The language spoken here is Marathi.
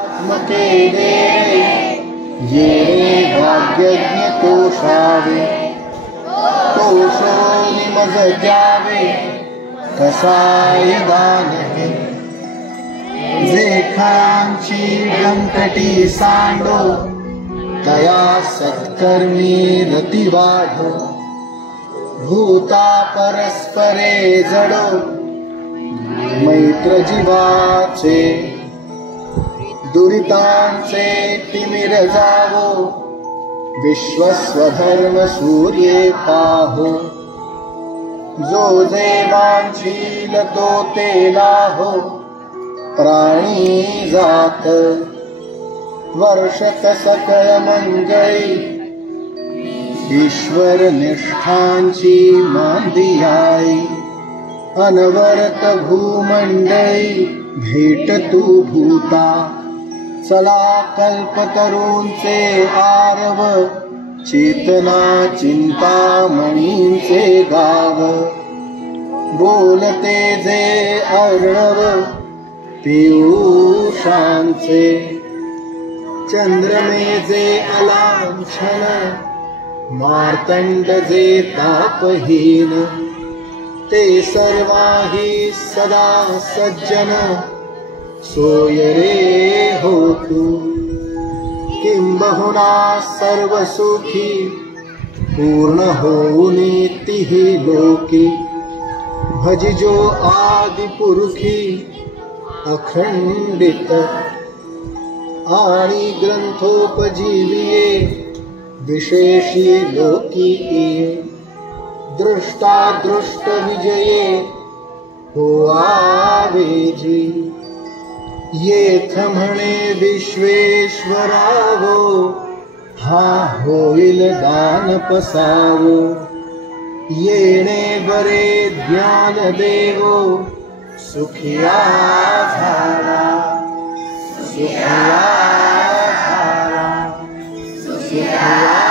आत्मके देवे ये भाग्यज्ञ कोशावे कोशो निमज जावे कसाय दानहे जेखांची व्यंकटी सांडो तया सत्कर्मी रती वाढो भूता परस्परे जडो मैत्र जीवाचे दुरितांचे तिमिर जावो विश्वस्वधर्म सूर्ये पाहो जो जे वांछील तो ते लाहो प्राणी जात वर्षत सकळ मंगळी ईश्वर निष्ठांची मांदियाई अनवरत भूमंडळी भेट तू भूता चला कल्पतरूंचे आरव चेतना चिंतामणींचे गाव बोलते जे अर्णव पीयूषांचे चंद्रमे जे अलांछन मार्तंड जे तापहीन ते सर्वाही सदा सज्जन सोय रे होतु किंबहुना सर्व सुखी पूर्ण होऊनितिहि लोकी भजिजो आदि पुरुषी अखंडित आणि ग्रंथोपजीविये विशेषी लोकी दृष्टा दृष्ट विजये हो आवेजी येथ म्हणे विश्वेश्वरावो हा होईल दान पसावो येणे बरे ज्ञान देवो सुखिया झाला सुखिया झाला सुखिया